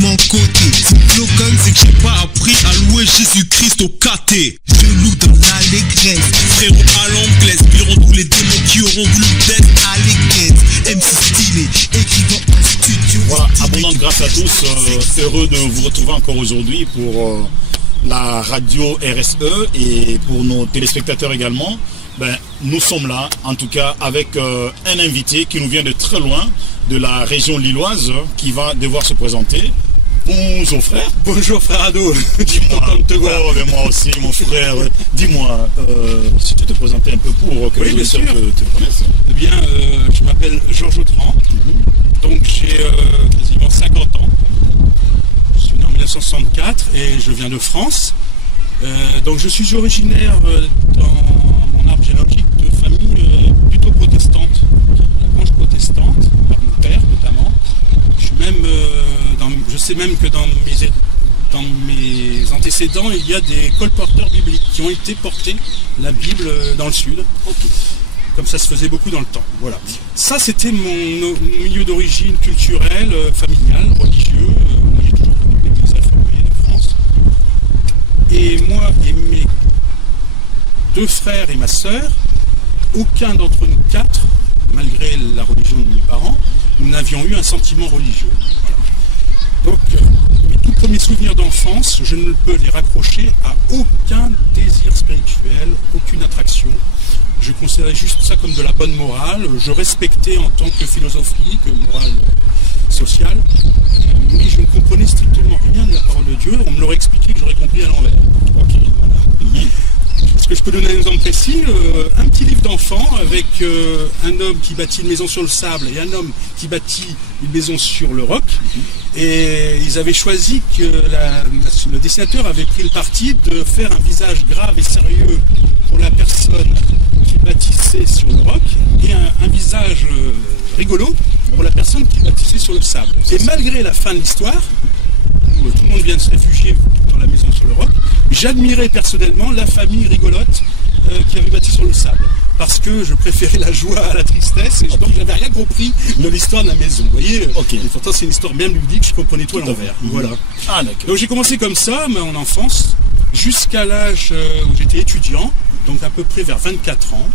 mon côté. Son slogan c'est que j'ai pas appris à louer Jésus-Christ au caté. Je loue dans l'allégresse, frérot à l'anglaise. Virons tous les démons qui auront voulu d'être à l'église. MC stylé, écrivant en studio. Voilà, abondante grâce à tous. Heureux de vous retrouver encore aujourd'hui pour la radio RSE et pour nos téléspectateurs également. Nous sommes là, en tout cas, avec un invité qui nous vient de très loin, de la région lilloise, qui va devoir se présenter. Bonjour frère. Bonjour frère Ado. Dis-moi, moi aussi mon frère, dis-moi, si tu te présentais un peu pour que les auditeurs te connaissent. Eh bien, je m'appelle Georges Autran, donc j'ai quasiment 50 ans. Je suis né en 1964 et je viens de France. Donc je suis originaire dans mon arbre généalogique de famille plutôt protestante, la branche protestante, par mon père notamment. Je sais même que dans mes antécédents, il y a des colporteurs bibliques qui ont été porter la Bible dans le sud. Comme ça se faisait beaucoup dans le temps. Voilà. Ça, c'était mon milieu d'origine culturelle, familiale, religieux. J'ai toujours connu l'Église réformée de France. Et moi et mes deux frères et ma sœur, aucun d'entre nous quatre, malgré la religion de mes parents, nous n'avions eu un sentiment religieux. Voilà. Donc, mes tout premiers souvenirs d'enfance, je ne peux les raccrocher à aucun désir spirituel, aucune attraction. Je considérais juste ça comme de la bonne morale. Je respectais en tant que philosophique, morale sociale, mais je ne comprenais strictement rien de la parole de Dieu. On me l'aurait expliqué que j'aurais compris à l'envers. Okay, voilà. Est-ce que je peux donner un exemple précis? Un petit livre d'enfant avec un homme qui bâtit une maison sur le sable et un homme qui bâtit une maison sur le roc. Et ils avaient choisi que le dessinateur avait pris le parti de faire un visage grave et sérieux pour la personne qui bâtissait sur le roc et un visage rigolo pour la personne qui bâtissait sur le sable. Et malgré la fin de l'histoire, où tout le monde vient de se réfugier dans la maison sur le roc, j'admirais personnellement la famille rigolote qui avait bâti sur le sable. Parce que je préférais la joie à la tristesse et donc je n'avais rien compris de l'histoire de la maison. Vous voyez, et pourtant c'est une histoire bien ludique, je comprenais tout à l'envers. Voilà. Ah, donc j'ai commencé comme ça, mais en enfance, jusqu'à l'âge où j'étais étudiant, donc à peu près vers 24 ans.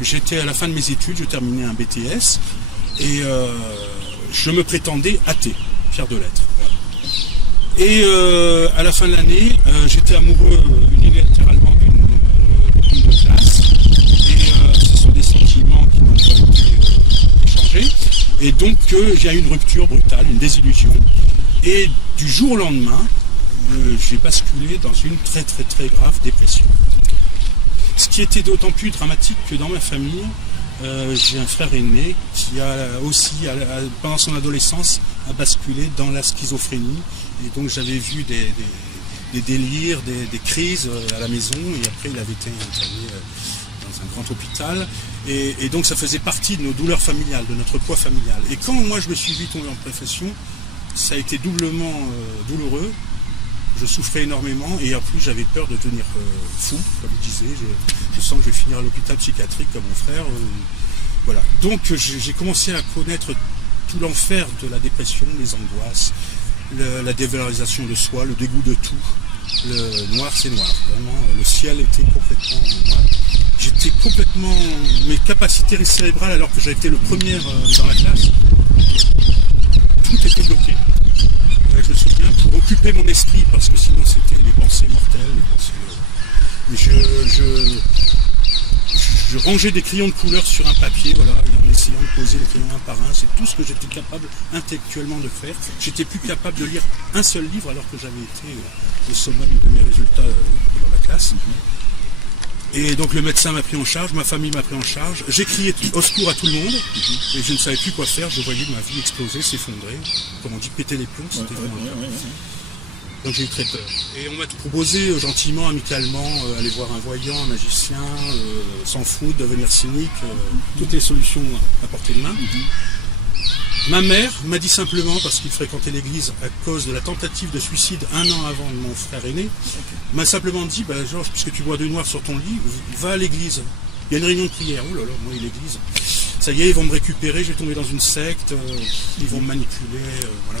J'étais à la fin de mes études, je terminais un BTS et je me prétendais athée, fier de l'être. Voilà. Et à la fin de l'année, j'étais amoureux unilatéralement d'une copine de classe. Et ce sont des sentiments qui n'ont pas été échangés. Et donc j'ai eu une rupture brutale, une désillusion. Et du jour au lendemain, j'ai basculé dans une très très très grave dépression. Ce qui était d'autant plus dramatique que dans ma famille, j'ai un frère aîné qui a aussi, pendant son adolescence, a basculé dans la schizophrénie. Et donc j'avais vu des délires, des crises à la maison. Et après, il avait été interné dans un grand hôpital. Et donc ça faisait partie de nos douleurs familiales, de notre poids familial. Et quand moi je me suis vu tomber en profession, ça a été doublement douloureux. Je souffrais énormément et en plus j'avais peur de devenir fou, comme je disais. Je sens que je vais finir à l'hôpital psychiatrique comme mon frère. Voilà. Donc j'ai commencé à connaître tout l'enfer de la dépression, les angoisses, la dévalorisation de soi, le dégoût de tout. Le noir c'est noir, vraiment. Le ciel était complètement noir. J'étais complètement... Mes capacités cérébrales, alors que j'avais été le premier dans la classe, tout était bloqué. Je me souviens, pour occuper mon esprit, parce que sinon c'était les pensées mortelles, je rangeais des crayons de couleur sur un papier, voilà, en essayant de poser les crayons un par un. C'est tout ce que j'étais capable intellectuellement de faire. J'étais plus capable de lire un seul livre alors que j'avais été au summum de mes résultats dans la classe. Et donc le médecin m'a pris en charge, ma famille m'a pris en charge. J'ai crié au secours à tout le monde et je ne savais plus quoi faire. Je voyais ma vie exploser, s'effondrer. Comme on dit, péter les plombs, c'était vraiment le cas. Donc j'ai eu très peur. Et on m'a proposé gentiment, amicalement, aller voir un voyant, un magicien, s'en foutre, devenir cynique, toutes les solutions à portée de main. Ma mère m'a dit simplement, parce qu'il fréquentait l'église à cause de la tentative de suicide un an avant de mon frère aîné, m'a simplement dit, Georges, puisque tu bois du noir sur ton lit, va à l'église. Il y a une réunion de prière. Oh là là, moi et l'église. Ça y est, ils vont me récupérer, je vais tomber dans une secte, ils vont me manipuler, voilà.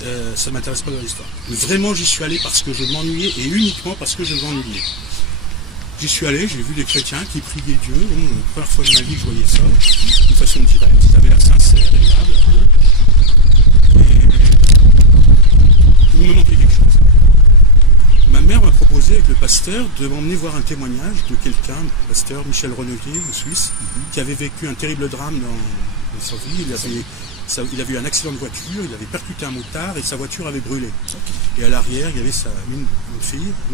ça ne m'intéresse pas dans l'histoire. Mais vraiment, j'y suis allé parce que je m'ennuyais et uniquement parce que je m'ennuyais. J'y suis allé, j'ai vu des chrétiens qui priaient Dieu. Bon, la première fois de ma vie que je voyais ça, de façon directe. Ils avaient l'air sincères, aimables. Et il me manquait quelque chose. Ma mère m'a proposé avec le pasteur de m'emmener voir un témoignage de quelqu'un, le pasteur Michel Renauvier, en Suisse, qui avait vécu un terrible drame dans sa vie. Il avait eu un accident de voiture, il avait percuté un motard et sa voiture avait brûlé. Et à l'arrière, il y avait une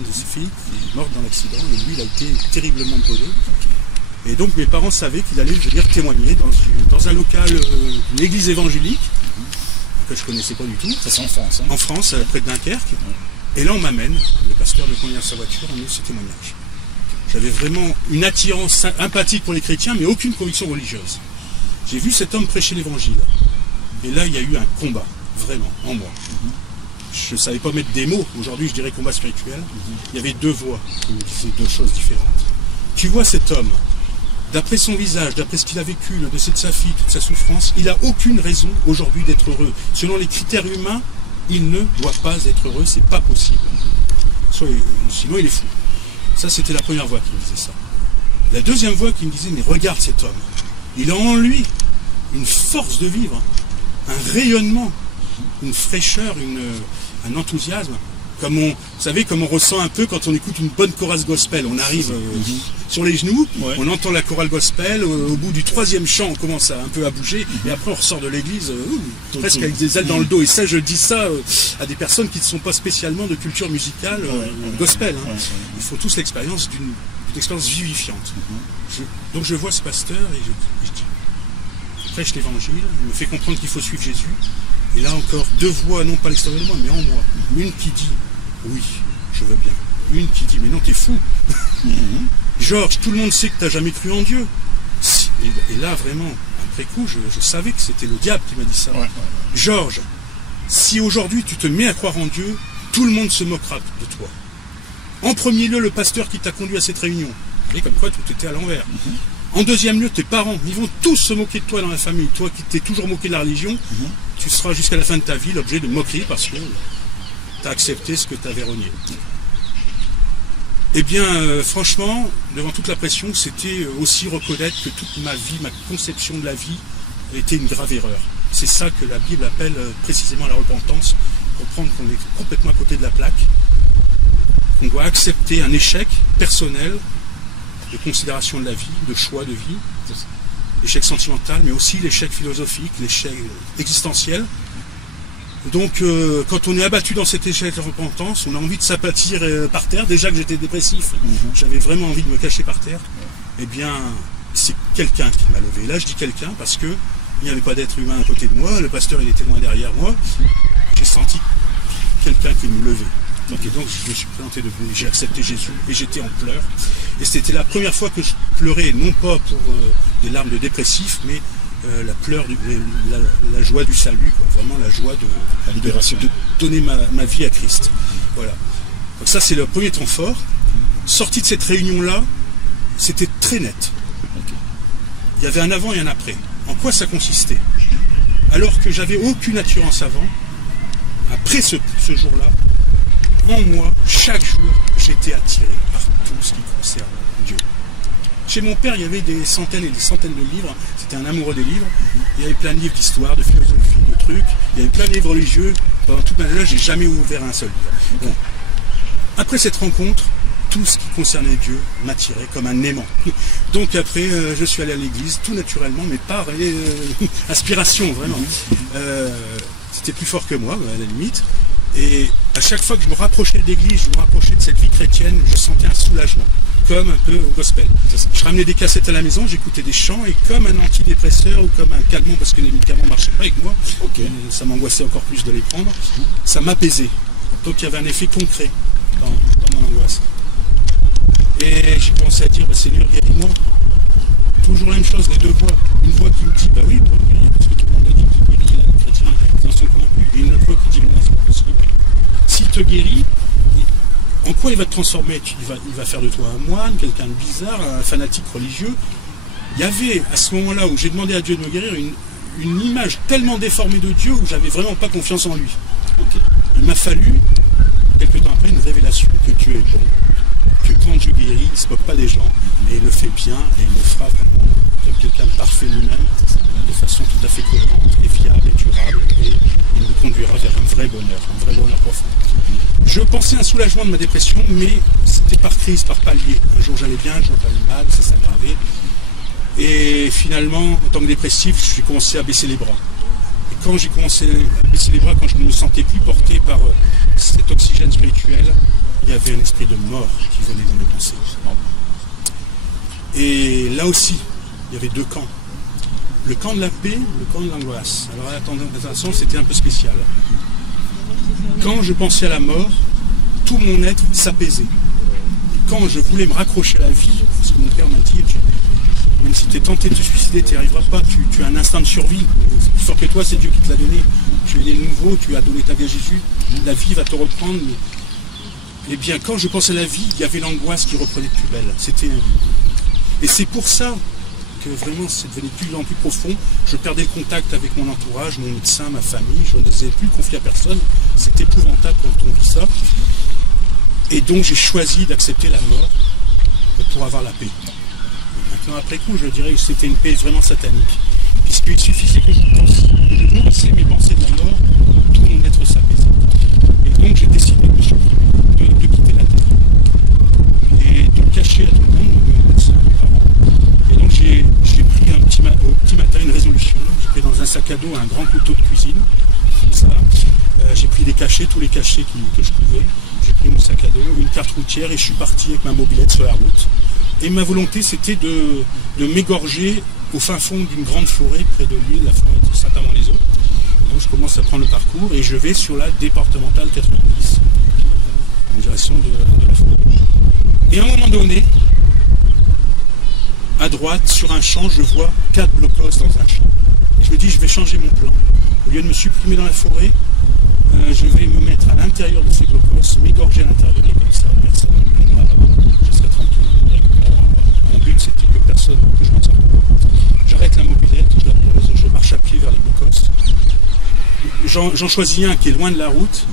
de ses filles qui est morte dans l'accident et lui, il a été terriblement brûlé. Et donc mes parents savaient qu'il allait venir témoigner dans un local, une église évangélique, que je ne connaissais pas du tout. Ça c'est en France. Hein. En France, près de Dunkerque. Et là, on m'amène, le pasteur me conduit à sa voiture, on a eu ce témoignage. J'avais vraiment une attirance empathique pour les chrétiens, mais aucune conviction religieuse. J'ai vu cet homme prêcher l'évangile. Et là, il y a eu un combat, vraiment, en moi. Je ne savais pas mettre des mots. Aujourd'hui, je dirais combat spirituel. Il y avait deux voix qui me disaient deux choses différentes. Tu vois cet homme, d'après son visage, d'après ce qu'il a vécu, le décès de sa fille, toute sa souffrance, il n'a aucune raison aujourd'hui d'être heureux. Selon les critères humains, il ne doit pas être heureux, c'est pas possible. Sinon, il est fou. Ça, c'était la première voix qui me disait ça. La deuxième voix qui me disait, mais regarde cet homme. Il a en lui une force de vivre, un rayonnement, une fraîcheur, un enthousiasme. Vous savez, comme on ressent un peu quand on écoute une bonne chorale gospel. On arrive sur les genoux, on entend la chorale gospel, au bout du troisième chant, on commence un peu à bouger, et après on ressort de l'église presque avec des ailes dans le dos. Et ça, je dis ça à des personnes qui ne sont pas spécialement de culture musicale gospel. Hein. Il faut tous l'expérience d'une expérience vivifiante. Donc je vois ce pasteur et je dis, je prêche l'évangile, il me fait comprendre qu'il faut suivre Jésus. Et là encore, deux voix, non pas à l'extérieur de moi, mais en moi. Une qui dit, oui, je veux bien. Une qui dit, mais non, t'es fou. Georges, tout le monde sait que t'as jamais cru en Dieu. Et là, vraiment, après coup, je savais que c'était le diable qui m'a dit ça. Georges, si aujourd'hui tu te mets à croire en Dieu, tout le monde se moquera de toi. En premier lieu, le pasteur qui t'a conduit à cette réunion. Vous voyez, comme quoi tout était à l'envers. En deuxième lieu, tes parents, ils vont tous se moquer de toi dans la famille. Toi qui t'es toujours moqué de la religion, tu seras jusqu'à la fin de ta vie l'objet de moqueries parce que tu as accepté ce que tu avais renié. Eh bien, franchement, devant toute la pression, c'était aussi reconnaître que toute ma vie, ma conception de la vie, était une grave erreur. C'est ça que la Bible appelle précisément la repentance, comprendre qu'on est complètement à côté de la plaque, qu'on doit accepter un échec personnel, de considération de la vie, de choix de vie, l'échec sentimental, mais aussi l'échec philosophique, l'échec existentiel. Donc, quand on est abattu dans cet échec de repentance, on a envie de s'aplatir par terre. Déjà que j'étais dépressif, j'avais vraiment envie de me cacher par terre. Eh bien, c'est quelqu'un qui m'a levé. Là, je dis quelqu'un parce que il n'y avait pas d'être humain à côté de moi. Le pasteur, il était loin derrière moi. J'ai senti quelqu'un qui me levait. Et donc, je me suis présenté debout, j'ai accepté Jésus et j'étais en pleurs. Et c'était la première fois que je pleurais, non pas pour des larmes de dépressif, mais la joie du salut, quoi. Vraiment la joie de la libération, de donner ma vie à Christ. Voilà. Donc ça, c'est le premier temps fort. Sorti de cette réunion-là, c'était très net. Il y avait un avant et un après. En quoi ça consistait? Alors que j'avais aucune attirance avant, après ce jour-là, en moi, chaque jour, j'étais attiré par tout ce qui concerne Dieu. Chez mon père, il y avait des centaines et des centaines de livres. C'était un amoureux des livres. Il y avait plein de livres d'histoire, de philosophie, de trucs. Il y avait plein de livres religieux. Pendant toute ma vie, j'ai jamais ouvert un seul livre. Bon. Après cette rencontre, tout ce qui concernait Dieu m'attirait comme un aimant. Donc après, je suis allé à l'église, tout naturellement, mais par aspiration, vraiment. C'était plus fort que moi, à la limite. Et à chaque fois que je me rapprochais de l'église, je me rapprochais de cette vie chrétienne, je sentais un soulagement, comme un peu au gospel. Je ramenais des cassettes à la maison, j'écoutais des chants, et comme un antidépresseur ou comme un calmant, parce que les médicaments ne marchaient pas avec moi, ça m'angoissait encore plus de les prendre, ça m'apaisait. Donc il y avait un effet concret dans mon angoisse. Et j'ai commencé à dire, Seigneur, guéris-moi. Toujours la même chose, les deux voix. Une voix qui me dit, bah oui, pour le guérir, parce que tout le monde a dit qu'il guérit, là, les chrétiens, ils en sont convaincus. Et une autre voix qui dit, non, c'est pas possible. S'il te guérit, en quoi il va te transformer? Il va faire de toi un moine, quelqu'un de bizarre, un fanatique religieux. Il y avait, à ce moment-là où j'ai demandé à Dieu de me guérir, une image tellement déformée de Dieu où j'avais vraiment pas confiance en lui. m'a fallu, quelques temps après, une révélation que Dieu est bon, que quand Dieu guérit, il ne se moque pas des gens, et il le fait bien, et il le fera vraiment comme quelqu'un de parfait lui-même, de façon tout à fait cohérente, et fiable, et durable, et il me conduira vers un vrai bonheur profond. Je pensais à un soulagement de ma dépression, mais c'était par crise, par palier. Un jour j'allais bien, un jour j'allais mal, ça s'aggravait. Et finalement, en tant que dépressif, j'ai commencé à baisser les bras. Et quand j'ai commencé à baisser les bras, quand je ne me sentais plus porté par cet oxygène spirituel, il y avait un esprit de mort qui venait dans mes pensées. Et là aussi, il y avait deux camps. Le camp de la paix, le camp de l'angoisse. Alors attention, c'était un peu spécial. Quand je pensais à la mort, tout mon être s'apaisait. Et quand je voulais me raccrocher à la vie, parce que mon père m'a dit, même si tu es tenté de te suicider, tu n'y arriveras pas, tu as un instinct de survie. Plus fort que toi, c'est Dieu qui te l'a donné. Tu es né de nouveau, tu as donné ta vie à Jésus. La vie va te reprendre. Eh bien, quand je pensais à la vie, il y avait l'angoisse qui reprenait de plus belle. Et c'est pour ça que vraiment, c'est devenu de plus en plus profond. Je perdais le contact avec mon entourage, mon médecin, ma famille. Je n'osais plus confier à personne. C'est épouvantable quand on vit ça. Et donc, j'ai choisi d'accepter la mort pour avoir la paix. Maintenant, après coup, je dirais que c'était une paix vraiment satanique. Puisqu'il suffisait que je nourrissais mes pensées de la mort, tout mon être s'apaisait. Et donc, j'ai décidé de quitter la terre. Et de me cacher à tout le monde, mes médecins, mes parents. Et donc, j'ai pris au petit matin une résolution. J'ai pris dans un sac à dos un grand couteau de cuisine, comme ça. J'ai pris des cachets, tous les cachets que je pouvais. J'ai pris mon sac à dos, une carte routière et je suis parti avec ma mobilette sur la route. Et ma volonté, c'était de m'égorger au fin fond d'une grande forêt près de l'île, la forêt de Saint-Amand-les-Eaux. Donc je commence à prendre le parcours et je vais sur la départementale 90, en direction de la forêt. Et à un moment donné, à droite, sur un champ, je vois 4 blocos dans un champ. Et je me dis, je vais changer mon plan. Au lieu de me supprimer dans la forêt, je vais me mettre à l'intérieur de ces blocos, m'égorger à l'intérieur et comme ça, personne ne viendra là-bas. Je serai tranquille. Mon but, c'était que personne ne je m'en sorte pas. J'arrête la mobilette, je la pose, je marche à pied vers les blocos. J'en choisis un qui est loin de la route.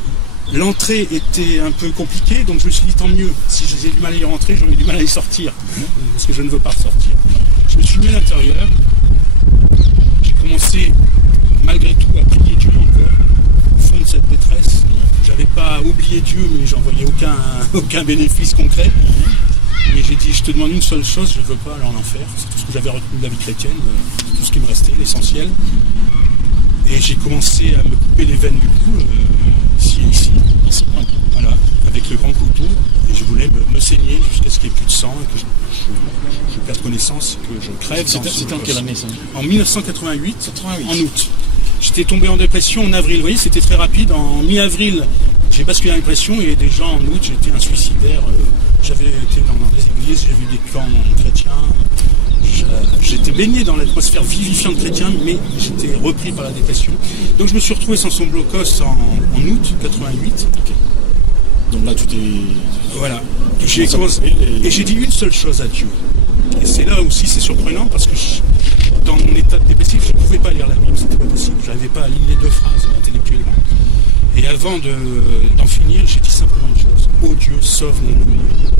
L'entrée était un peu compliquée, donc je me suis dit tant mieux. Si j'ai du mal à y rentrer, j'en ai du mal à y sortir, parce que je ne veux pas ressortir. Je me suis mis à l'intérieur. J'ai commencé, malgré tout, à prier Dieu encore, au fond de cette détresse. J'avais pas oublié Dieu, mais j'en voyais aucun bénéfice concret. Et j'ai dit, je te demande une seule chose, je ne veux pas aller en enfer. C'est tout ce que j'avais retenu de la vie chrétienne, tout ce qui me restait, l'essentiel. Et j'ai commencé à me couper les veines du cou, ici, voilà, avec le grand couteau. Et je voulais me saigner jusqu'à ce qu'il n'y ait plus de sang et que je perde connaissance, que je crève. C'était en quelle année ça? En 1988, en août. J'étais tombé en dépression en avril, vous voyez, c'était très rapide. En mi-avril, j'ai basculé en dépression et déjà en août, j'étais un suicidaire. J'avais été dans des églises, j'ai vu des camps chrétiens. J'étais baigné dans l'atmosphère vivifiante chrétienne, mais j'étais repris par la dépression. Donc je me suis retrouvé sans son blocos en août 88. Okay. Donc là, tu t'es... Voilà. Et j'ai dit une seule chose à Dieu. Et c'est là aussi, c'est surprenant, parce que dans mon état de dépressif, je ne pouvais pas lire la Bible, c'était pas possible. Je n'arrivais pas à aligner 2 phrases intellectuellement. Et avant d'en finir, j'ai dit simplement une chose. Oh Dieu, sauve mon âme.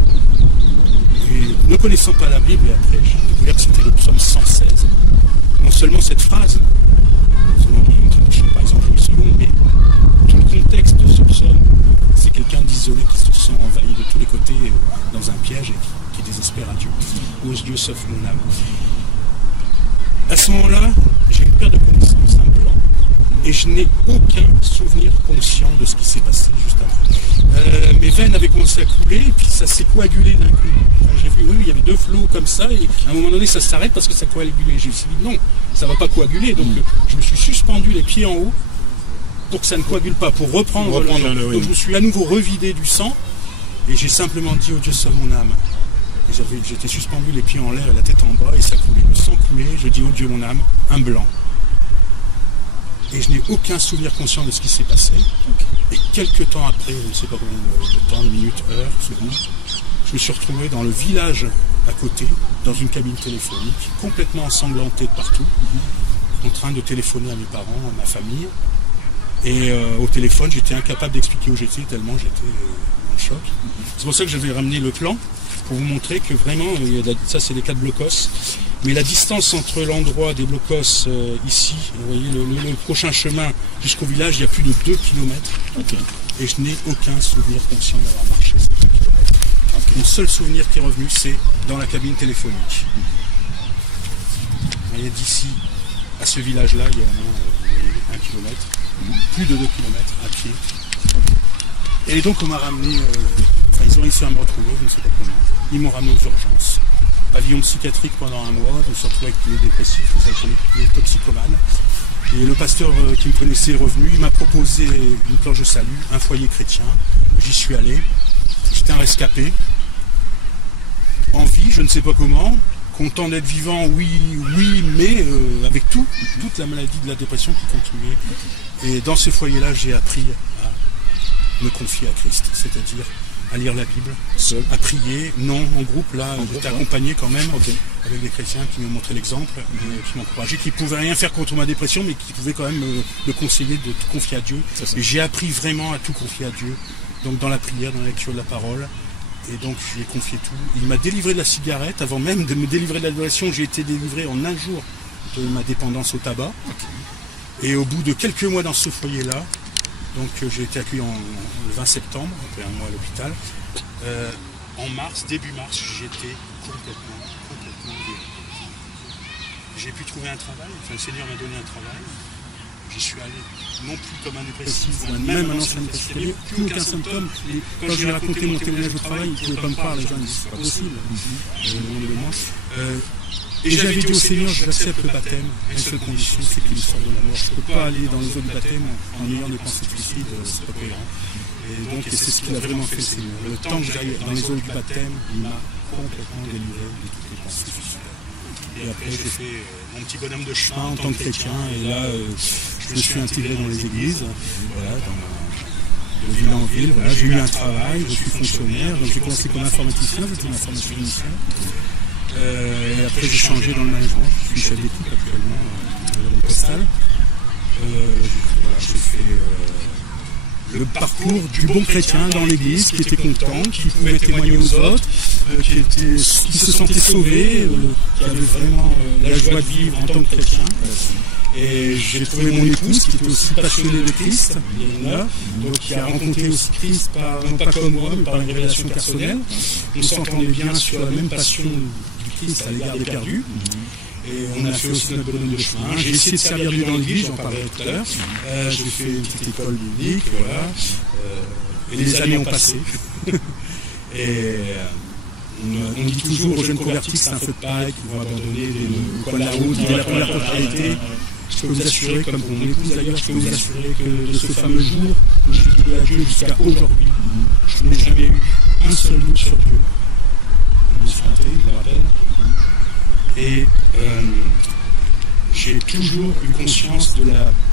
Et ne connaissant pas la Bible, et après j'ai découvert que c'était le psaume 116. Non seulement cette phrase, par exemple le second, mais tout le contexte de ce psaume, c'est quelqu'un d'isolé qui se sent envahi de tous les côtés dans un piège et qui désespère à Dieu. Oh Dieu, sauve mon âme. À ce moment-là, j'ai eu perte de connaissance, un blanc. Et je n'ai aucun souvenir conscient de ce qui s'est passé juste après. Mes veines avaient commencé à couler, et puis ça s'est coagulé d'un coup. J'ai vu, oui, il y avait 2 flots comme ça, et à un moment donné, ça s'arrête parce que ça coagulait. J'ai dit, non, ça ne va pas coaguler. Donc je me suis suspendu les pieds en haut pour que ça ne coagule pas, pour reprendre le... Donc je me suis à nouveau revidé du sang, et j'ai simplement dit, oh Dieu, sauve mon âme. Et j'étais suspendu les pieds en l'air et la tête en bas, et ça coulait. Le sang coulait, je dis, oh Dieu, mon âme, un blanc. Et je n'ai aucun souvenir conscient de ce qui s'est passé. Et quelques temps après, je ne sais pas combien de temps, minutes, heures, secondes, je me suis retrouvé dans le village à côté, dans une cabine téléphonique, complètement ensanglanté de partout, en train de téléphoner à mes parents, à ma famille. Et au téléphone, j'étais incapable d'expliquer où j'étais, tellement j'étais en choc. C'est pour ça que j'avais ramené le plan, pour vous montrer que vraiment, ça c'est des cas de blocos, mais la distance entre l'endroit des blocos ici, vous voyez le prochain chemin jusqu'au village, il y a plus de 2 km. Okay. Et je n'ai aucun souvenir conscient d'avoir marché ces 2 km. Mon seul souvenir qui est revenu, c'est dans la cabine téléphonique. Vous voyez, d'ici à ce village-là, il y a au moins 1 kilomètre, plus de 2 km à pied. Et donc on m'a ramené, ils ont réussi à me retrouver, je ne sais pas comment. Ils m'ont ramené aux urgences. Pavillon psychiatrique pendant 1 mois, je me suis retrouvé avec tous les dépressifs, les alcooliques, les toxicomanes. Et le pasteur qui me connaissait est revenu, il m'a proposé une cloche de salut, un foyer chrétien. J'y suis allé. J'étais un rescapé. En vie, je ne sais pas comment. Content d'être vivant, oui, mais avec toute la maladie de la dépression qui continuait. Et dans ce foyer-là, j'ai appris à me confier à Christ, c'est-à-dire à lire la Bible, seul, à prier, non, en groupe, là, j'étais accompagné quand même, avec des chrétiens qui m'ont montré l'exemple, qui m'encourageaient, qui ne pouvaient rien faire contre ma dépression, mais qui pouvaient quand même me conseiller de tout confier à Dieu. Et j'ai appris vraiment à tout confier à Dieu, donc dans la prière, dans la lecture de la parole, et donc je lui ai confié tout. Il m'a délivré de la cigarette, avant même de me délivrer de l'adolescence, j'ai été délivré en 1 jour de ma dépendance au tabac, et au bout de quelques mois dans ce foyer-là, donc j'ai été accueilli le 20 septembre, après 1 mois à l'hôpital. En mars, début mars, j'étais complètement guéri. J'ai pu trouver un travail, le Seigneur m'a donné un travail. J'y suis allé, non plus comme un dépressif, même un ancien dépressif, il n'y avait plus aucun symptôme. Et quand je lui ai raconté mon témoignage au travail, ils ne pouvaient pas me croire, les gens me disaient c'est pas possible. Et j'avais dit au Seigneur, j'accepte le baptême, à une seule condition, c'est qu'il me sorte de la mort. Je ne peux pas aller dans les eaux du baptême en ayant des pensées de suicide, c'est pas cohérent. Et c'est ce qu'il a vraiment fait, le Seigneur. Le temps que j'aille dans les eaux du baptême, il m'a complètement délivré de toutes les pensées suicidaires. Et après, j'ai fait mon petit bonhomme de chemin en tant que chrétien, et là, je me suis intégré dans les églises, de ville en ville. Voilà, j'ai eu un travail, je suis fonctionnaire, donc j'ai commencé comme informaticien, j'étais un informaticien. Et après j'ai changé dans le management, je suis chef d'équipe actuellement à la Banque Postale. J'ai fait le parcours du bon chrétien dans l'église qui était content, qui pouvait témoigner aux autres, qui se sentait sauvé, qui avait vraiment la joie de vivre en tant que chrétien. Et j'ai trouvé mon épouse qui était aussi passionnée de Christ, donc qui a rencontré aussi Christ, non pas comme moi, mais par une révélation personnelle. On s'entendait bien sur la même passion du Christ à l'égard des perdus. Et on a fait aussi notre bonhomme de chemin. J'ai essayé de servir Dieu dans l'église, j'en parlerai tout à l'heure. J'ai fait une petite école biblique, voilà. Et les années ont passé. Et on dit toujours aux jeunes convertis que c'est un feu de paille, qu'ils vont abandonner le coin de la route, dès la première contrariété. Je peux vous assurer, comme pour mon épouse d'ailleurs, je peux vous assurer que de ce fameux jour où j'ai dit à Dieu jusqu'à aujourd'hui, je n'ai jamais eu un seul doute sur Dieu. Je me suis raté, je me rappelle. Et j'ai toujours eu conscience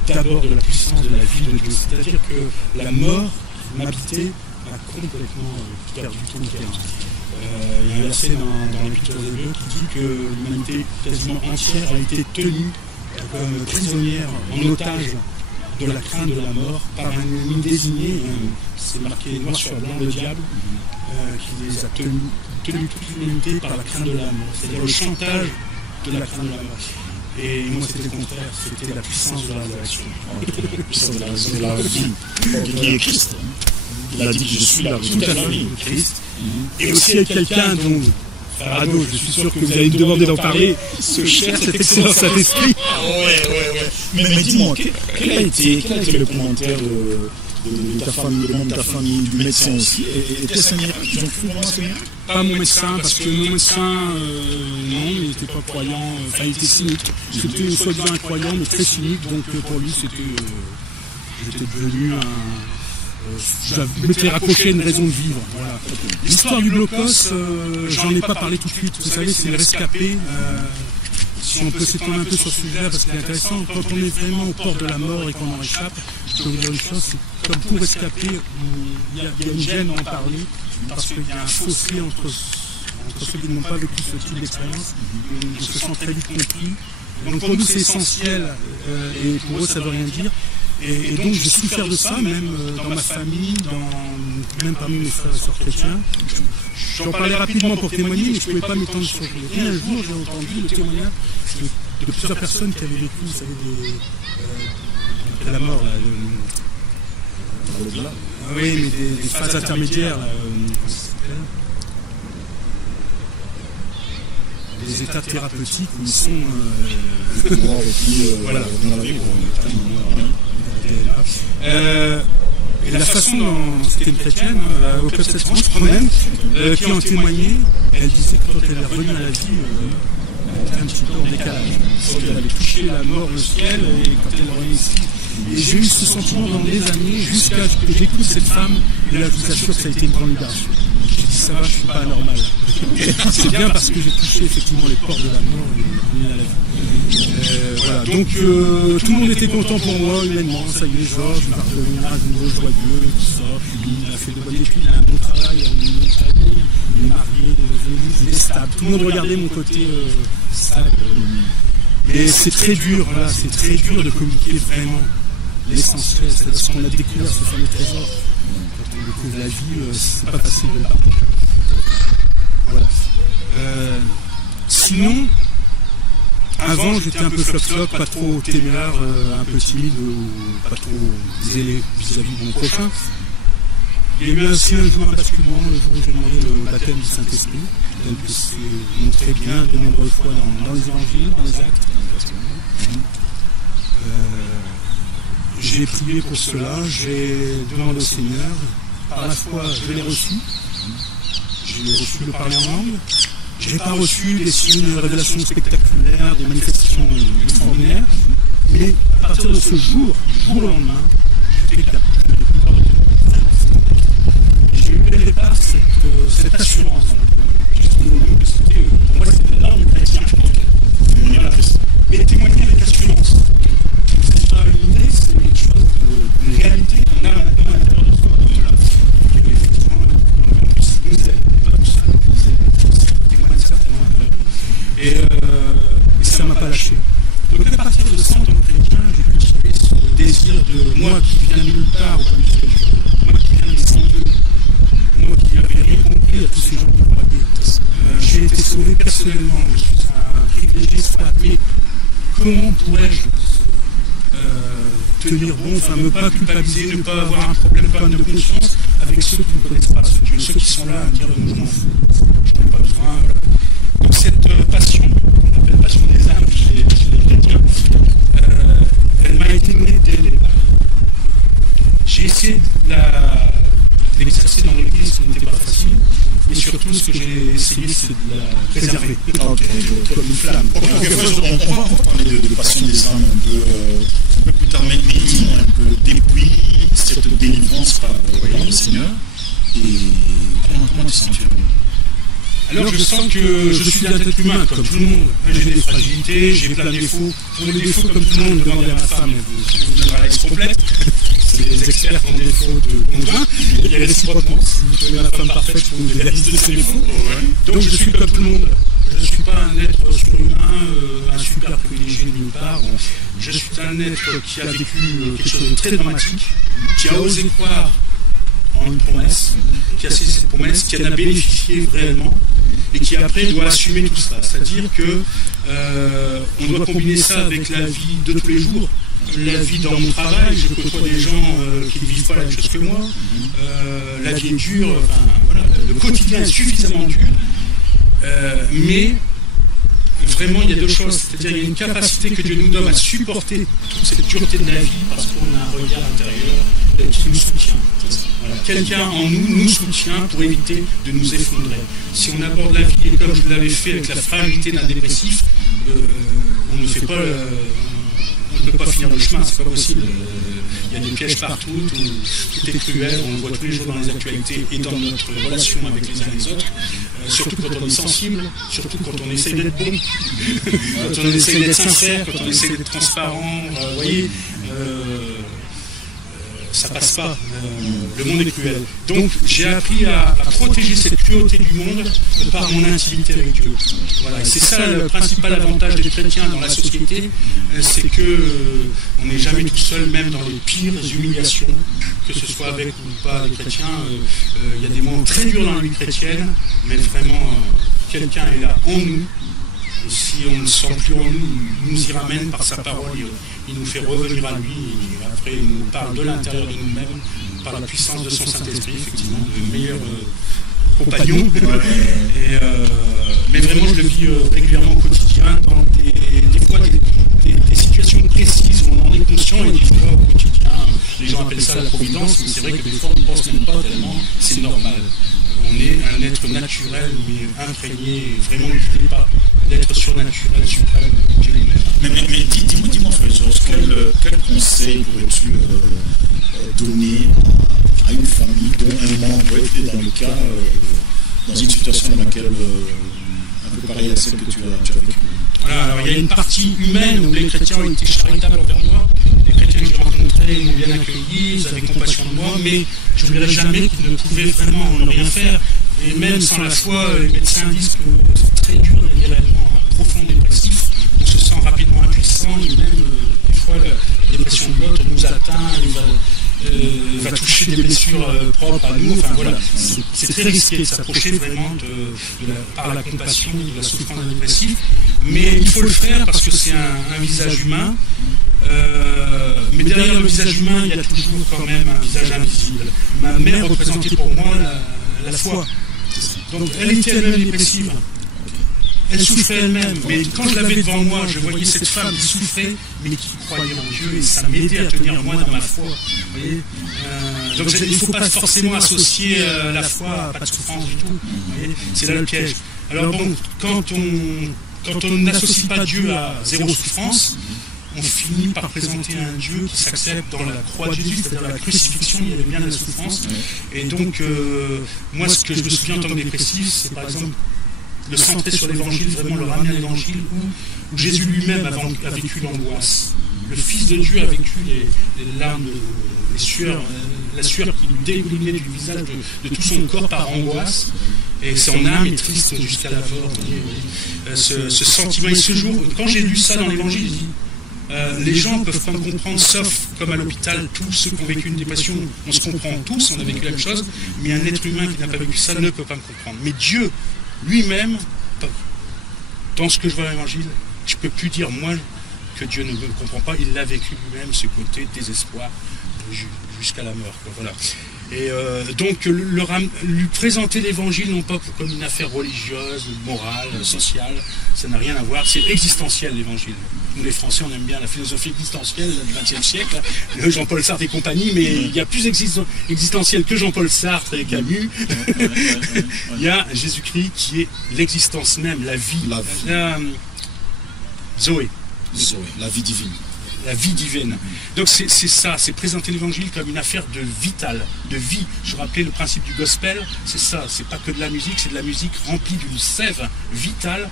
d'abord de la puissance de la vie de Dieu. C'est-à-dire que la mort qui m'habitait a complètement perdu tout le terrain. Il y a un verset dans l'Épître aux Hébreux qui dit que l'humanité quasiment entière a été tenue comme prisonnière, en otage de la crainte de la mort par un ennemi désigné, c'est marqué noir sur blanc, le diable, qui les a tenus toute l'humanité par la crainte de la mort, c'est-à-dire le chantage de la crainte de la mort. Et moi c'était le contraire, c'était la puissance de la résurrection. La puissance de la vie, qui est Christ. Il a dit que je suis la résurrection de Christ. Et aussi avec quelqu'un dont Farado, je suis sûr que vous allez me demander d'en parler, ce cher, cet excellent Saint-Esprit. Ouais. Mais dis-moi, quel a été le commentaire de ta famille, le membre de ta famille, du médecin aussi, et tes Seigneur, ils ont cru vraiment à Seigneur? Pas mon médecin, parce que mon médecin, non, il n'était pas croyant, enfin il était cynique. C'était soi-disant un croyant, mais très cynique, donc pour lui j'étais devenu je m'étais raccroché à une raison de vivre. Voilà. L'histoire du blocos, j'en ai pas parlé tout de suite. Vous savez, c'est le rescapé. Si on peut s'étendre un peu sur ce sujet-là, parce qu'il est intéressant, quand on est vraiment au port de la mort et qu'on en échappe, je peux vous dire une chose, c'est comme pour rescaper, il y a une gêne à en parler, parce qu'il y a un fossé entre ceux qui n'ont pas vécu ce type d'expérience, on se sent très vite compris. Donc pour nous c'est essentiel, et pour eux ça ne veut rien dire, Et donc j'ai souffert de ça, même dans ma famille, même parmi mes frères et sœurs chrétiens. J'en parlais rapidement pour témoigner, mais je ne pouvais pas m'étendre sur le sujet. Et un jour, j'ai entendu le témoignage de plusieurs personnes qui avaient vécu, vous savez, la mort, là, oui, mais des phases intermédiaires, là, des états thérapeutiques où ils sont... voilà, et la façon dont c'était une chrétienne, au Club 711 quand même, qui en témoignait, elle disait que quand elle est revenue à la vie, elle était un petit peu en décalage. Elle avait touché la mort, le ciel, et quand elle est revenue ici. Et j'ai eu ce sentiment dans des années, jusqu'à ce que j'écoute cette femme, et là je vous assure que ça a été une grande libération. J'ai dit ça va, je ne suis pas anormal. C'est bien parce que j'ai touché effectivement les portes de la mort et revenu à la vie. Voilà. Donc tout le monde était content pour moi, humainement. Ça y est, Georges, il va revenir à nouveau joyeux, tout ça. Puis il a fait de bonnes études, il a un bon travail, il a une famille, il est marié, il est stable. Tout le monde regardait mon côté stable. Mais c'est très dur, voilà, c'est très dur de communiquer vraiment l'essentiel, c'est-à-dire ce qu'on a découvert, ce fameux trésor. Quand on découvre la vie, c'est pas facile de le partager. Voilà. Sinon, avant, j'étais un peu flop-flop, pas trop téméraire, un peu timide, pas trop zélé vis-à-vis de mon prochain. Il y a eu aussi un jour un basculement, le jour où j'ai demandé le baptême du Saint-Esprit, tel que c'est montré bien de nombreuses fois dans les évangiles, dans les actes. J'ai prié pour cela, j'ai demandé au Seigneur, par la foi je l'ai reçu, j'ai reçu le parler en langue, je n'ai pas reçu des signes de révélations spectaculaires, des manifestations extraordinaires, mais à partir de ce jour, du jour au lendemain, j'étais capable. J'ai eu dès le départ cette assurance. Pour moi c'était l'arme chrétien. Mais témoigner avec assurance. C'est pas une idée, c'est une chose, une réalité qu'on a maintenant à l'intérieur de soi. Effectivement, nous aide, pas tout seul, témoigne certainement. Et ça ne m'a pas lâché. Donc à partir de ça, en tant que chrétien, j'ai cultivé ce désir de moi qui viens de nulle part, ou pas du tout, moi qui viens des sans Dieu, moi qui n'avais rien compris à tous ces gens qui croyaient. J'ai été sauvé personnellement, je suis un privilégié, soit, mais comment pourrais-je tenir bon, enfin ne pas culpabiliser, ne pas avoir un problème de conscience avec ceux qui ne connaissent pas ce Dieu, ceux qui sont là à dire je m'en fous, je n'en ai pas besoin. Voilà. Donc cette passion, qu'on appelle passion des âmes chez les chrétiens, elle m'a été donnée dès le départ. J'ai essayé de l'exercer dans l'église, ce n'était pas facile. Et surtout, ce que j'ai essayé, c'est de la préserver. Comme une flamme. On va parler de passion des âmes un peu plus tard, mais un peu depuis cette délivrance par le Seigneur. Et comment tu sens? Alors je sens que je suis un être humain, comme tout le monde. J'ai des fragilités, j'ai plein de défauts. Pour les défauts, comme tout le monde, demandez à ma femme, vous donnerez la liste complète. C'est les experts qui ont des défauts de conjoint. Il y a réciproquement. Si vous trouvez ma femme parfaite, je peux vous donner la liste de ses défauts. Donc je suis comme tout le monde. Je ne suis pas un être surhumain, un super privilégié d'une part. Bon, je suis un être qui a vécu quelque chose de très dramatique, qui a osé croire en une promesse, qui a saisi cette promesse, qui en a bénéficié réellement, et qui après doit assumer tout ça. C'est-à-dire que on doit combiner ça avec la vie de tous les jours, la vie dans mon travail. Je côtoie des gens qui ne vivent pas la même chose que moi. La vie est dure, enfin, voilà, le quotidien est suffisamment dur, mais vraiment il y a deux choses, c'est-à-dire il y a une capacité que Dieu nous donne à supporter toute cette dureté de la vie parce qu'on a un regard intérieur qui nous soutient. Voilà. Quelqu'un en nous soutient pour éviter de nous effondrer. Si on aborde la vie comme je l'avais fait avec la fragilité d'un dépressif, on ne fait pas... on ne peut pas finir le chemin, c'est pas possible. Il y a des pièges partout, tout est cruel, on le voit tous les jours dans les actualités et dans notre relation avec les uns et les autres. Surtout quand on est sensible, surtout quand on essaye d'être bon, quand on essaye d'être sincère, quand on essaye d'être transparent. Vous voyez, ça passe pas. Le monde est cruel. Donc j'ai appris à protéger cette cruauté du monde par mon intimité avec Dieu. Voilà. Et c'est ça le principal avantage des chrétiens dans la société, c'est que on n'est jamais tout seul, même dans les pires humiliations, que ce soit avec ou pas les chrétiens. Il y a des moments très durs dans la vie chrétienne, mais vraiment quelqu'un est là en nous. Et si on ne sent plus en nous, il nous y ramène par sa parole, il nous fait revenir à lui, et après il nous parle de l'intérieur de nous-mêmes, par la puissance de son Saint-Esprit, effectivement, le meilleur compagnon. Mais vraiment, je le vis régulièrement au quotidien, dans des fois des situations précises où on en est conscient, et des fois au quotidien, les gens appellent ça la providence, mais c'est vrai que des fois on ne pense même pas tellement, c'est normal. On est un être naturel, mais imprégné, vraiment guidé par l'être surnaturel, suprême, Dieu lui-même. Mais dis-moi, frère Georges, quel conseil pourrais-tu donner à une famille dont un membre était dans le cas, dans une situation dans laquelle, un peu pareille à celle que tu as vécue? Voilà, alors il y a une partie humaine où les chrétiens ont été charitables envers moi. Les chrétiens que j'ai rencontrés m'ont bien accueilli, ils avaient compassion de moi, mais je n'oublierai jamais qu'ils ne pouvaient vraiment ne rien faire. Et même sans la foi, les médecins disent que c'est très dur de gagner réellement un profond dépressif. On se sent rapidement impuissant, et même des fois la dépression de l'autre nous atteint, va toucher des blessures propres à nous. Enfin voilà, c'est très risqué de s'approcher vraiment par la compassion de la souffrance dépressive. Mais il faut le faire parce que c'est un visage humain. Mais derrière le visage humain, il y a toujours quand même un visage invisible. Ma mère représentait pour moi la foi. Donc elle était elle-même dépressive. Elle souffrait elle-même, mais quand je l'avais devant moi, je voyais cette femme qui souffrait, mais qui croyait en Dieu, et ça m'aidait à tenir moi dans ma foi. Vous voyez donc il ne faut pas forcément associer la foi à pas de souffrance du tout. C'est là le piège. Alors bon, quand on n'associe pas Dieu à zéro souffrance, on finit par présenter un Dieu qui s'accepte dans la croix de Jésus, c'est-à-dire la crucifixion, il y avait bien de la souffrance. Et donc, moi, ce que je me souviens en tant que dépressif, c'est par exemple le centrer sur l'évangile, vraiment le ramener à l'évangile, où Jésus lui-même a vécu l'angoisse. Le Fils de Dieu a vécu les larmes, les sueurs, la sueur qui lui dégoulinait du visage de tout son corps par angoisse. Et son âme est triste jusqu'à la mort. Ce sentiment, et ce jour, quand j'ai lu ça dans l'évangile, j'ai dit, les gens ne peuvent pas me comprendre, sauf comme à l'hôpital, tous ceux qui ont vécu une dépression, on se comprend tous, on a vécu la même chose, mais un être humain qui n'a pas vécu ça ne peut pas me comprendre. Mais Dieu, lui-même, dans ce que je vois dans l'évangile, je ne peux plus dire, moi, que Dieu ne me comprend pas, il l'a vécu lui-même, ce côté désespoir, jusqu'à la mort. Quoi, voilà. Et donc, lui présenter l'évangile, non pas comme une affaire religieuse, morale, sociale, ça n'a rien à voir, c'est existentiel l'évangile. Nous les Français, on aime bien la philosophie existentielle du XXe siècle, Jean-Paul Sartre et compagnie, mais il y a plus existentiel que Jean-Paul Sartre et Camus. Il y a Jésus-Christ qui est l'existence même, la vie. Zoé, la vie divine. La vie divine. Donc c'est ça, c'est présenter l'évangile comme une affaire de vital, de vie. Je rappelais le principe du gospel, c'est ça, c'est pas que de la musique, c'est de la musique remplie d'une sève vitale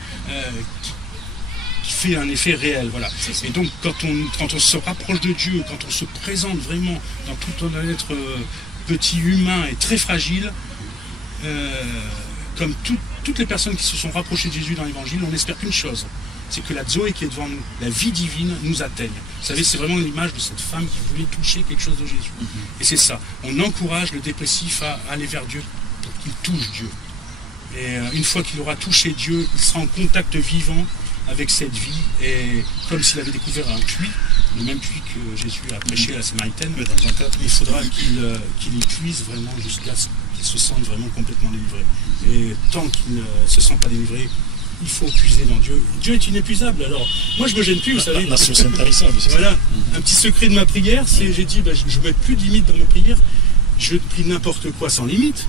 qui fait un effet réel. Voilà. Et donc quand on se rapproche de Dieu, quand on se présente vraiment dans tout un être petit, humain et très fragile, comme toutes les personnes qui se sont rapprochées de Jésus dans l'évangile, on n'espère qu'une chose, c'est que la Zoé qui est devant nous, la vie divine, nous atteigne. Vous savez, c'est vraiment l'image de cette femme qui voulait toucher quelque chose de Jésus. Et c'est ça. On encourage le dépressif à aller vers Dieu pour qu'il touche Dieu. Et une fois qu'il aura touché Dieu, il sera en contact vivant avec cette vie, et comme s'il avait découvert un puits, le même puits que Jésus a prêché à la Samaritaine, mais dans un cas, il faudra qu'il épuise vraiment jusqu'à ce qu'il se sente vraiment complètement délivré. Et tant qu'il ne se sent pas délivré, il faut puiser dans Dieu. Dieu est inépuisable, alors moi je me gêne plus, vous savez. La source intarissable. Voilà, un petit secret de ma prière, c'est j'ai dit, je ne mets plus de limite dans mes prières, je prie n'importe quoi sans limite.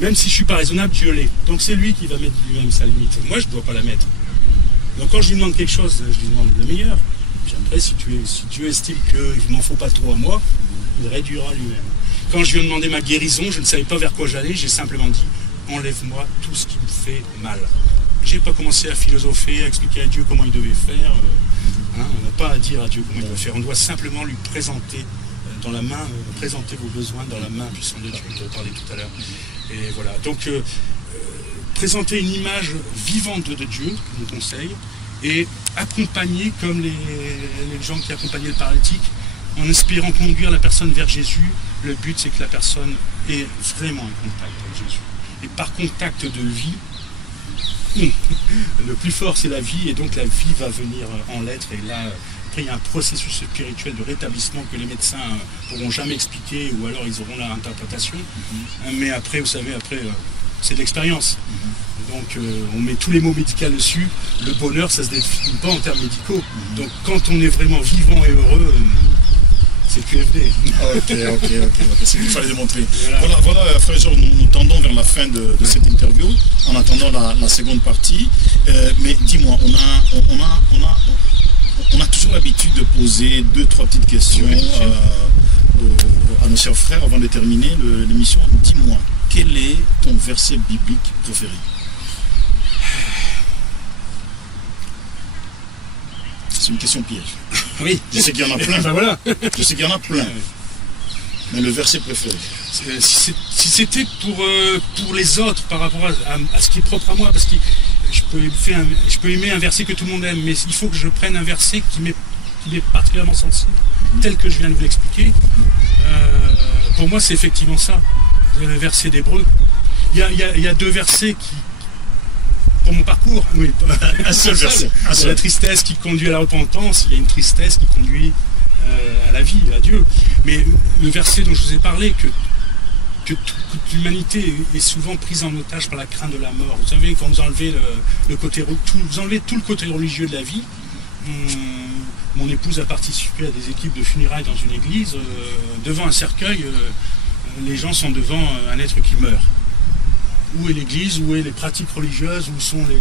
Même si je ne suis pas raisonnable, Dieu l'est. Donc c'est lui qui va mettre lui-même sa limite. Moi je ne dois pas la mettre. Donc quand je lui demande quelque chose, je lui demande le meilleur. Puis après, si Dieu estime qu'il n'en faut pas trop à moi, il réduira lui-même. Quand je lui ai demandé ma guérison, je ne savais pas vers quoi j'allais, j'ai simplement dit, enlève-moi tout ce qui me fait mal. Je n'ai pas commencé à philosopher, à expliquer à Dieu comment il devait faire. On n'a pas à dire à Dieu comment il devait faire. On doit simplement lui présenter dans la main, présentez vos besoins dans la main puissante de Dieu, on en parlait tout à l'heure. Et voilà, donc présenter une image vivante de Dieu, je vous conseille, et accompagner comme les gens qui accompagnaient le paralytique, en espérant conduire la personne vers Jésus. Le but, c'est que la personne ait vraiment un contact avec Jésus. Et par contact de vie, le plus fort, c'est la vie, et donc la vie va venir en lettres. Et là, après, il y a un processus spirituel de rétablissement que les médecins ne pourront jamais expliquer, ou alors ils auront l'interprétation. Mais après, vous savez, c'est de l'expérience. Donc on met tous les mots médicaux dessus. Le bonheur, ça ne se définit pas en termes médicaux. Donc quand on est vraiment vivant et heureux, c'est QFD. Ok, c'est ce qu'il fallait démontrer. Voilà, frère Georges, nous tendons vers la fin de cette interview, en attendant la seconde partie. Mais dis-moi, on a toujours l'habitude de poser 2-3 petites questions à nos chers frères avant de terminer l'émission. Dis-moi, quel est ton verset biblique préféré? C'est une question piège. Oui. Je sais qu'il y en a plein. Ben voilà. Je sais qu'il y en a plein. Mais le verset préféré. Si c'était pour les autres par rapport à ce qui est propre à moi, parce que je peux aimer un verset que tout le monde aime, mais il faut que je prenne un verset qui m'est particulièrement sensible, tel que je viens de vous l'expliquer. Pour moi, c'est effectivement ça, le verset d'Hébreux. Il y a 2 versets qui, pour mon parcours, oui, un seul verset. C'est la tristesse qui conduit à la repentance, il y a une tristesse qui conduit à la vie, à Dieu. Mais le verset dont je vous ai parlé, que toute l'humanité est souvent prise en otage par la crainte de la mort. Vous savez, quand vous enlevez vous enlevez tout le côté religieux de la vie. Mon épouse a participé à des équipes de funérailles dans une église. Devant un cercueil, les gens sont devant un être qui meurt. Où est l'église, où est les pratiques religieuses, où sont les...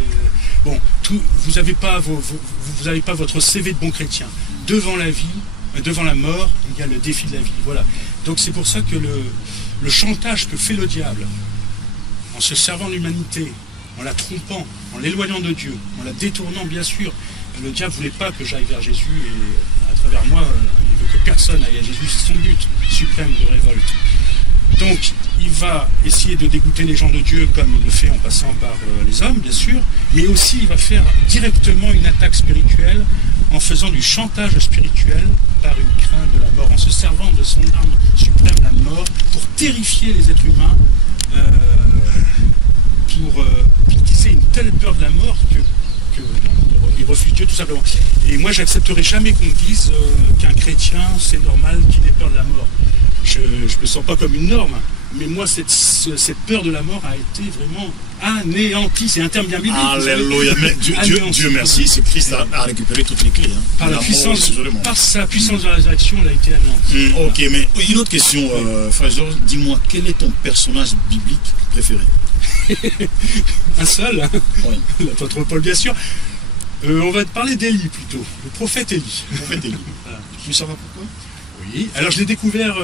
Bon, vous n'avez pas votre CV de bon chrétien. Devant la vie, devant la mort, il y a le défi de la vie. Voilà. Donc c'est pour ça que le chantage que fait le diable, en se servant de l'humanité, en la trompant, en l'éloignant de Dieu, en la détournant bien sûr, le diable ne voulait pas que j'aille vers Jésus, et à travers moi, il veut que personne aille à Jésus. C'est son but suprême de révolte. Donc, il va essayer de dégoûter les gens de Dieu comme il le fait en passant par les hommes, bien sûr, mais aussi il va faire directement une attaque spirituelle en faisant du chantage spirituel par une crainte de la mort, en se servant de son arme suprême, la mort, pour terrifier les êtres humains, pour qu'ils aient une telle peur de la mort qu'ils refusent Dieu tout simplement. Et moi, j'accepterai jamais qu'on dise qu'un chrétien, c'est normal qu'il ait peur de la mort. Je ne me sens pas comme une norme, mais moi, cette peur de la mort a été vraiment anéantie. C'est un terme bien biblique. Alléluia. Dieu merci, c'est Christ a récupéré toutes les clés. Hein. Par sa puissance de la résurrection, elle a été anéantie. Ok, mais une autre question, frère Georges, dis-moi, quel est ton personnage biblique préféré? Un seul, hein. Oui. L'apôtre Paul, bien sûr. On va te parler d'Élie plutôt, le prophète Élie. Voilà. Tu sais pourquoi? Oui, alors je l'ai découvert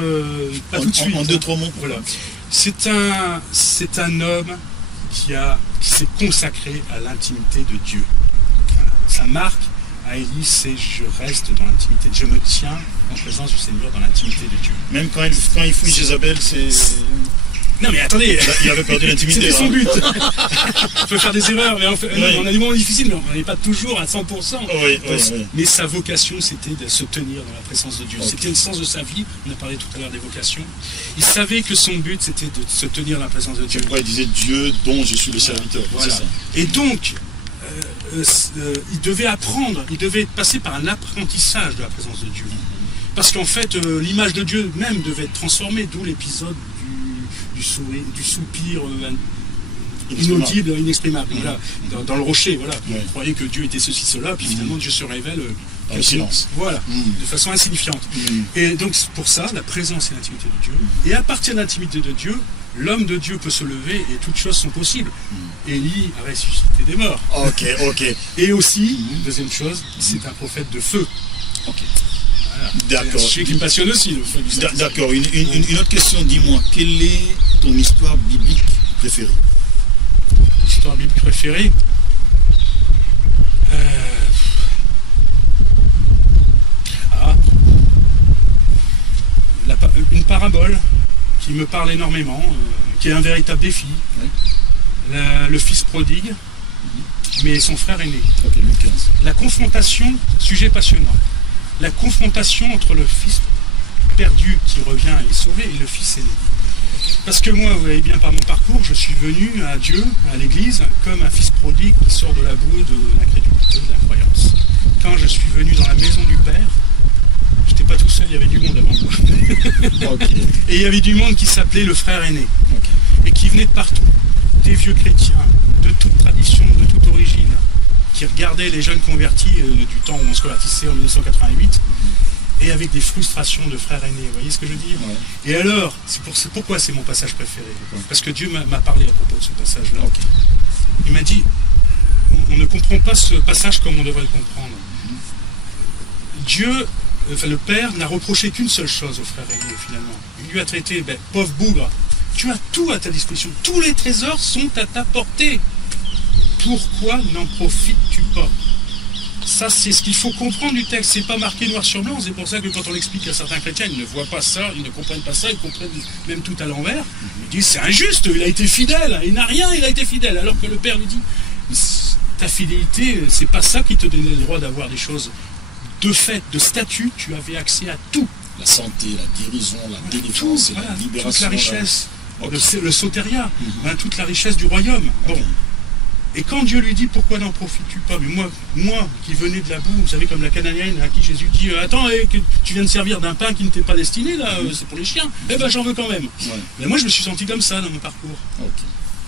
pas tout de suite. En 2-3 mots. Voilà. C'est un homme qui s'est consacré à l'intimité de Dieu. Voilà. Sa marque à Élie, c'est je reste dans l'intimité, je me tiens en présence du Seigneur dans l'intimité de Dieu. Même quand il fouille Jézabel, c'est... Non mais attendez, il avait perdu l'intimité. C'était son but. On peut faire des erreurs, mais on a des moments difficiles, mais on n'est pas toujours à 100%. Oui. Mais sa vocation, c'était de se tenir dans la présence de Dieu. Okay. C'était le sens de sa vie. On a parlé tout à l'heure des vocations. Il savait que son but, c'était de se tenir dans la présence de Dieu. C'est pourquoi il disait Dieu dont je suis le serviteur. Voilà. C'est ça. Et donc, il devait apprendre, il devait passer par un apprentissage de la présence de Dieu. Parce qu'en fait, l'image de Dieu même devait être transformée, d'où l'épisode du soupir inaudible, inexprimable. Voilà. Dans le rocher, voilà. On croyait que Dieu était ceci, cela, puis finalement Dieu se révèle dans le silence. Voilà, de façon insignifiante. Et donc pour ça, la présence et l'intimité de Dieu. Et à partir de l'intimité de Dieu, l'homme de Dieu peut se lever et toutes choses sont possibles. Élie a ressuscité des morts. Ok. Et aussi, deuxième chose, c'est un prophète de feu. Ok. D'accord. C'est un sujet qui me passionne aussi, le feu du Saint-Esprit. D'accord. Une autre question, dis-moi, quelle est ton histoire biblique préférée? Histoire biblique préférée parabole qui me parle énormément, qui est un véritable défi. Oui. Le fils prodigue, mais son frère aîné. Ok, Luc 15. La confrontation, sujet passionnant, la confrontation entre le fils perdu qui revient et est sauvé et le fils aîné. Parce que moi, vous voyez bien par mon parcours, je suis venu à Dieu, à l'église, comme un fils prodigue qui sort de la boue de l'incrédulité, de la croyance. Quand je suis venu dans la maison du Père, j'étais pas tout seul, il y avait du monde avant moi. Okay. Et il y avait du monde qui s'appelait le frère aîné, Okay. et qui venait de partout, des vieux chrétiens, de toute tradition, de toute origine, qui regardaient les jeunes convertis du temps où on se convertissait en 1988, et avec des frustrations de frères aînés, vous voyez ce que je veux dire? Ouais. Et alors, pourquoi c'est mon passage préféré? Parce que Dieu m'a parlé à propos de ce passage-là. Okay. Il m'a dit, on ne comprend pas ce passage comme on devrait le comprendre. Dieu, enfin le Père, n'a reproché qu'une seule chose au frère aîné, finalement. Il lui a traité, pauvre bougre, tu as tout à ta disposition, tous les trésors sont à ta portée. Pourquoi n'en profites-tu pas? Ça, c'est ce qu'il faut comprendre du texte. C'est pas marqué noir sur blanc. C'est pour ça que quand on l'explique à certains chrétiens, ils ne voient pas ça, ils ne comprennent pas ça, ils comprennent même tout à l'envers. Ils disent c'est injuste, il a été fidèle, il n'a rien, il a été fidèle. Alors que le Père lui dit ta fidélité, c'est pas ça qui te donnait le droit d'avoir des choses. De fait, de statut, tu avais accès à tout. La santé, la guérison, la délivrance, tout, la libération. Toute la richesse, Okay. le sotéria, toute la richesse du royaume. Bon. Okay. Et quand Dieu lui dit pourquoi n'en profites-tu pas, mais moi qui venais de la boue, vous savez comme la Cananéenne à qui Jésus dit attends, que tu viens de servir d'un pain qui ne t'est pas destiné là, c'est pour les chiens, eh ben j'en veux quand même. Ouais. Mais moi je me suis senti comme ça dans mon parcours. Okay.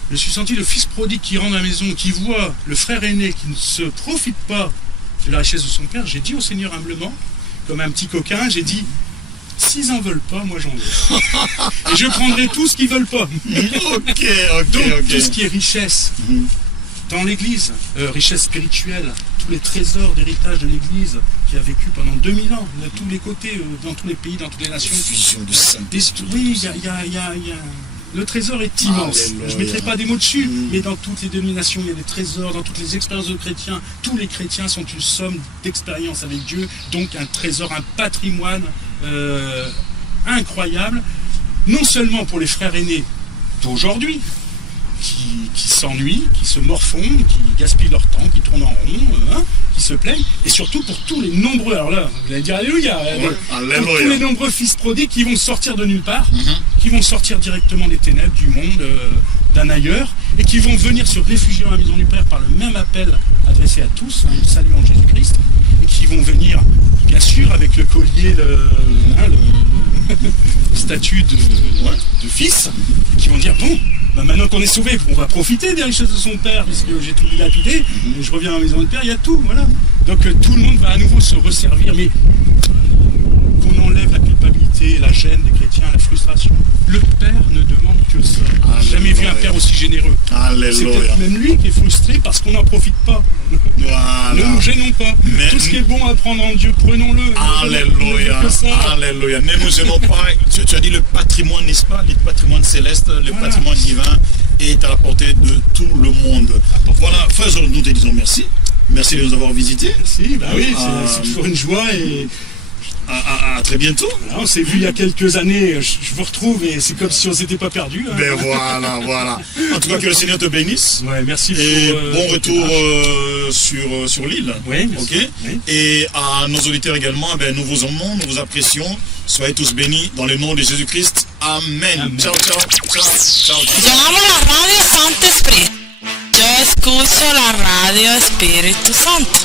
Je me suis senti le fils prodigue qui rentre à la maison, qui voit le frère aîné qui ne se profite pas de la richesse de son père. J'ai dit au Seigneur humblement, comme un petit coquin, j'ai dit s'ils en veulent pas, moi j'en veux. Et je prendrai tout ce qu'ils veulent pas. Donc tout ce qui est richesse. Dans l'église, richesse spirituelle, tous les trésors d'héritage de l'église qui a vécu pendant 2000 ans, de tous les côtés, dans tous les pays, dans toutes les nations. Fusion de Saint-Esprit. Oui, le trésor est immense. Je ne mettrai pas des mots dessus, mais dans toutes les dénominations, il y a des trésors, dans toutes les expériences de chrétiens. Tous les chrétiens sont une somme d'expériences avec Dieu, donc un trésor, un patrimoine incroyable, non seulement pour les frères aînés d'aujourd'hui, qui s'ennuient, qui se morfondent, qui gaspillent leur temps, qui tournent en rond, qui se plaignent, et surtout pour tous les nombreux, alors là, vous allez dire Alléluia, pour tous les nombreux fils prodigues qui vont sortir de nulle part, qui vont sortir directement des ténèbres, du monde, d'un ailleurs, et qui vont venir se réfugier dans la maison du Père par le même appel adressé à tous, le salut en Jésus-Christ, et qui vont venir, bien sûr, avec le collier, le statut de fils, et qui vont dire, bon, maintenant qu'on est sauvé, on va profiter des richesses de son père, puisque j'ai tout dilapidé, et je reviens à la maison du Père, il y a tout, voilà. Donc tout le monde va à nouveau se resservir, mais qu'on enlève la culpabilité, la gêne des chrétiens, la frustration. Le Père ne demande que ça. J'ai jamais vu un Père aussi généreux. C'est peut-être même lui qui est frustré parce qu'on n'en profite pas. Voilà. Ne nous gênons pas. Mais tout ce qui est bon à prendre en Dieu, prenons-le. Alléluia. Alléluia. Ne nous gênons pas. Tu as dit le patrimoine, n'est-ce pas? Le patrimoine céleste, le patrimoine divin est à la portée de tout le monde. Voilà, frères, nous te disons merci. Merci de nous avoir visités. Merci, bah oui, c'est toujours une joie et... À très bientôt. Voilà, on s'est vu il y a quelques années, je vous retrouve et c'est comme si on s'était pas perdu. Hein. Ben voilà. En tout cas, que le Seigneur te bénisse. Ouais, merci. Et bon retour sur l'île. Oui, merci. Oui. Et à nos auditeurs également, nous vous aimons, nous vous apprécions. Soyez tous bénis dans le nom de Jésus-Christ. Amen. Ciao. Llamo la radio Santo Espíritu. Yo escucho la radio Espíritu Santo.